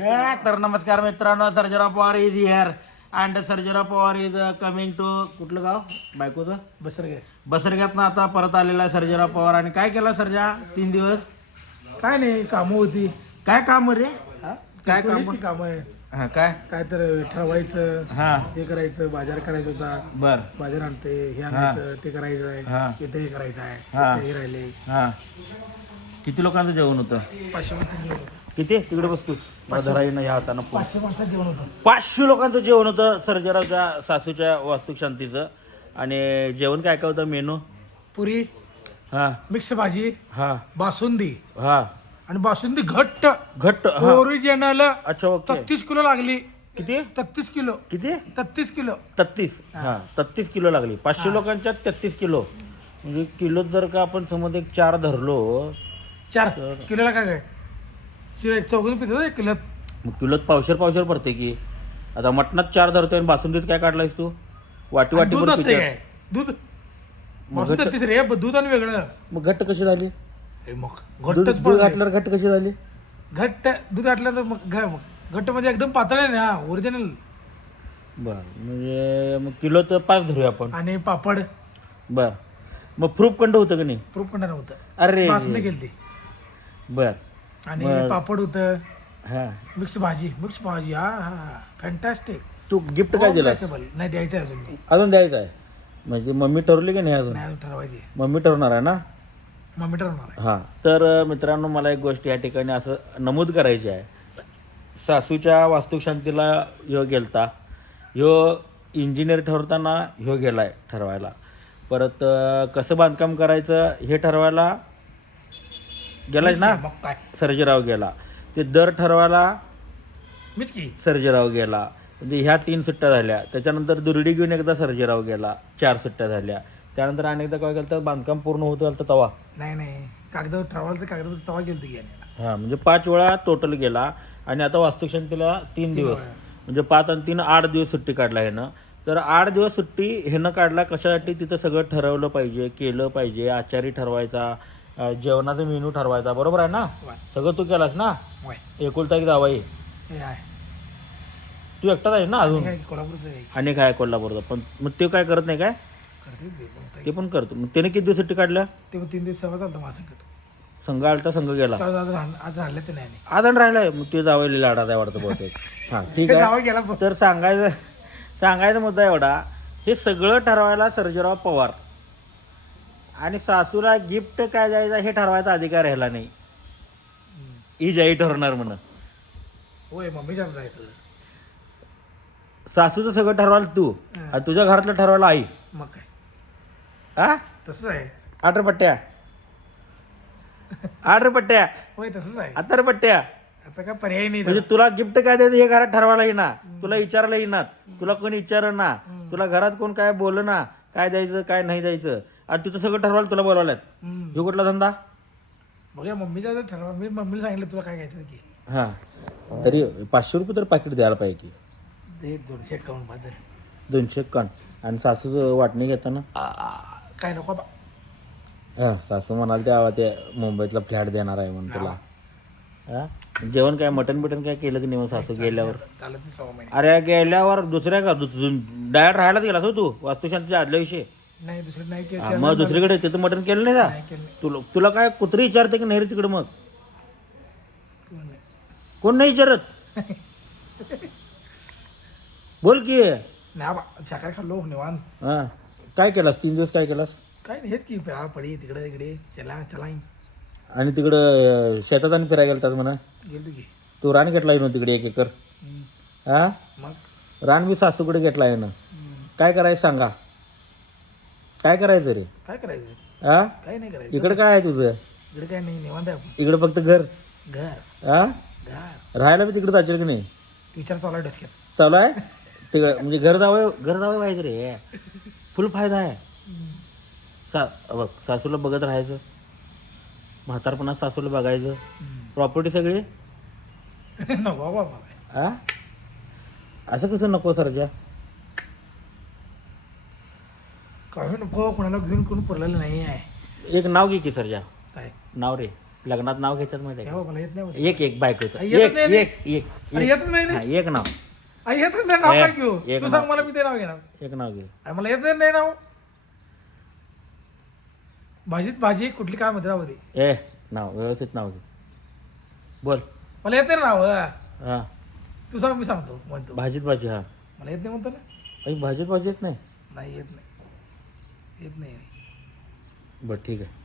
तर नमस्कार मित्रांनो Sarjerao Pawar is here and Sarjerao Pawar is coming to कुठलं गाव? बायकोचं? बसर काय बसरग्यातनं आता परत आलेला आहे सर्जराव पवार. आणि काय केलं सर्जा तीन दिवस? काय नाही कामं होती. काय काम रे? हा? काय कामं? कामं आहे. हा काय? काय तर ठरवायचं हा. हे करायचं बाजार करायचा होता. बर. बाजार आणते हे आणायचं ते करायचं हा. आहे. इथे हे करायचं हा. आहे. इथे हे राहिले. हा. किती लोकांचं जेवण होतं? पाचशे किती? तिकडे बसतो हातानं. पाचशे माणसाचं जेवण होतं. पाचशे लोकांचं जेवण होतं सर्जरावच्या सासूच्या वास्तुक शांतीचं आणि जेवण काय काय होतं मेनू? पुरी हा. मिक्स भाजी हा. बासुंदी. हा. आणि बासुंदी घट्ट. घट्ट हा. ओरिजिनल अच्छा ओके. तत्तीस किलो लागली. किती? तत्तीस किलो. किती? तत्तीस किलो. तत्तीस. हा. तत्तीस किलो लागली. पाचशे लोकांच्या तेहतीस किलो. म्हणजे किलो जर का आपण समज एक चार धरलो चार किलोला काय काय? एक मग किलोत पावशेर पावशेर पडते की. आता मटणात चार धरतोय आणि बासुंदीत काय काढलायस तू? वाटी वाटी दूध पितोय. काय? दूध. बासुंदी तत्तीस रे ब- दूध आणि वेगळं. मग घट्ट कशी झाली? हे मग दूध घट्टच दूध. घातल्यावर घट्ट कशी झाली? घट्ट दूध घातलं तर मग घ- मग घट्ट म्हणजे एकदम पातळ आहे ना ओरिजिनल बर म्हणजे मग किलो तर पाच धरूया आपण. आणि पापड. बर. मग प्रूफ कंड होतं का नाही? प्रूफ पण नव्हतं. अरे. बासुंदी केली बर. आणि बरं. पापड होतं. हा. मिक्स भाजी मिक्स भाजी हा हा फॅन्टॅस्टिक तू गिफ्ट काय दिलास? नाही द्यायचं आहे अजून. अजून द्यायचं आहे? म्हणजे मम्मी ठरवली की नाही अजून? नाही अजून ठरवायची मम्मी ठरवणार आहे ना? मम्मी ठरवणार आहे. हां. तर अ, मित्रांनो मला एक गोष्ट या ठिकाणी असं नमूद करायची आहे. सासूच्या वास्तुशांतीला ह्यो गेलता. ह्यो इंजिनियर ठरवताना ह्यो गेलाय ठरवायला. परत अ, कसं बांधकाम करायचं हे ठरवायला गेलायच ना? मग काय? सर्जेराव गेला. ते दर ठरवायला मीच की? सर्जेराव गेला. म्हणजे ह्या तीन सुट्ट्या झाल्या. त्याच्यानंतर दुरडी घेऊन एकदा सर्जेराव गेला. चार सुट्ट्या झाल्या. त्यानंतर अनेकदा काय केलं तर बांधकाम पूर्ण होत आलं तर तवा. नाही नाही. कागदावर ठरवायला तर कागदावर तवा गेलं याने. हा म्हणजे पाच वेळा टोटल गेला. आणि आता वास्तुशांतीला तीन दिवस. म्हणजे पाच आणि तीन आठ दिवस सुट्टी काढला ह्यानं तर आठ दिवस सुट्टी ह्यानं काढला कशासाठी? तिथं सगळं ठरवलं पाहिजे केलं पाहिजे. आचारी ठरवायचा. जेवणाचा मेनू ठरवायचा बरोबर आहे ना? सगळं तू केलास ना? एकुलता एक हे आहे. तू एकटाच आहे ना अजून? काय कोल्हापूरचं आहे. आणि काय कोल्हापूरचा? पण मग ते काय करत नाही काय? करते ते पण ते पण करतो. मग त्याने किती दिवस सुट्टी काढल्या ते पण तीन दिवस सभा चालतं संघ आलता संघ गेला. आज आज राहण- आज राहिले ते नाही आणि. आदण राहिलाय. मग ते जावई लाडात आहे वाटतं बहुतेक. हा ठीक आहे. जावा गेला. तर सांगायचं सांगायचा मुद्दा एवढा हे सगळं ठरवायला सर्जेराव पवार. आणि सासूला गिफ्ट काय द्यायचा हे ठरवायचा अधिकार ह्याला नाही. ही जाई ठरवणार म्हण होय मम्मी सासूचं सगळं ठरवायला तू आणि तुझ्या घरातलं ठरवायला आई. मग काय? हा तसंच आहे. आटर पट्ट्या. आटर पट्ट्या. होय तसंच आहे. आतर पट्ट्या. आता काय पर्याय नाही म्हणजे तुला गिफ्ट काय द्यायचं हे घरात ठरवायला येणार तुला विचारायला येणार तुला कोणी विचार ना. तुला घरात कोण काय बोल ना. काय द्यायचं काय नाही द्यायचं. आणि तुझं सगळं ठरवायला तुला बोलवल्यात हम्म. ह्यो कुठला धंदा? बघूया मम्मीच्या जर ठरवा मी मम्मीला सांगितलं तुला काय घ्यायचं की हा. तरी पाचशे रुपये तर पाकिट द्यायला पाहिजे की. दोनशे एकावन्नबद्दल दोनशे कण आणि सासूचं वाटणी घेताना? काय नको बा. हा सासू म्हणाल त्या ते मुंबईतला फ्लॅट देणार आहे म्हणून तुला. हा. जेवण काय मटन बिटन काय केलं की नाही मग सासू गेल्यावर? चालत नाही सव्वा महिने. अरे गेल्यावर दुसऱ्या का डायरेक्ट राहायलाच गेलास हो तू वास्तुशांतीच्या आदल्या विषयी. नाही दुसरं नाही केलं. हा, मग दुसरीकडे तिथं मटण केलं नाही का? नाही केलं. नाही. तुला तुला काय कुत्री विचारते की नाही रे तिकडं मग? कोण नाही. कोण नाही विचारत? बोल की. नाही बा शाकाहारी खाल्लो निवांत. हा. काय केलास? तीन दिवस काय केलास? काय नाही हेच की पडी तिकडे तिकडे चला चला. आणि तिकडं अं, शेतात आणि फिरायला गेलतात म्हणा? गेलो की. तू रान घेतला ना तिकडे एक एकर? हम्म. हा? मग? रान बी सासूकडे घेतला हम्म. काय करायचं सांगा? काय करायचं रे? काय करायचं? हा काय नाही करायचं. इकडे काय आहे तुझं? इकडे काय नाही निवांत आहे आपण. इकडे फक्त घर. घर. हा घर. राहायला बी तिकडे जाशील की नाही? विचार चालू आहे चालू आहे? तिकडे म्हणजे घर जावं घर जावं व्हायचं रे. फुल फायदा आहे. सा बघ सासूला बघत राहायचं. म्हातारपणात सासूला बघायचं. प्रॉपर्टी सगळी? नको बाबा हा असं कसं नको सरजा? काही नको कोणाला घेऊन कोण पडलेलं नाही आहे. एक नाव घे की सरजा. काय? नाव रे. लग्नात नाव घेतात माहिती आहे का? मला येत नाही. एक एक बायकोचं. आई येतच एक नाही एक एक अरे येतच नाही हा, ना एक नाव. आई येतच नाही. नाव काय घेऊ? एक तू सांग. मला मी ते नाव घेणार. एक नाव घे. अरे मला येत नाही नाव. भाजीत भाजी कुठली काय म्हणते नाव ते ए नाव व्यवस्थित नाव घे. बोल. मला येत नाही नाव हा. तू सांग मी सांगतो म्हणतो. भाजीत भाजी हा. मला येत नाही म्हणतो ना भाजीत भाजी येत नाही. नाही येत नाही. येत नाही. बरं ठीक आहे.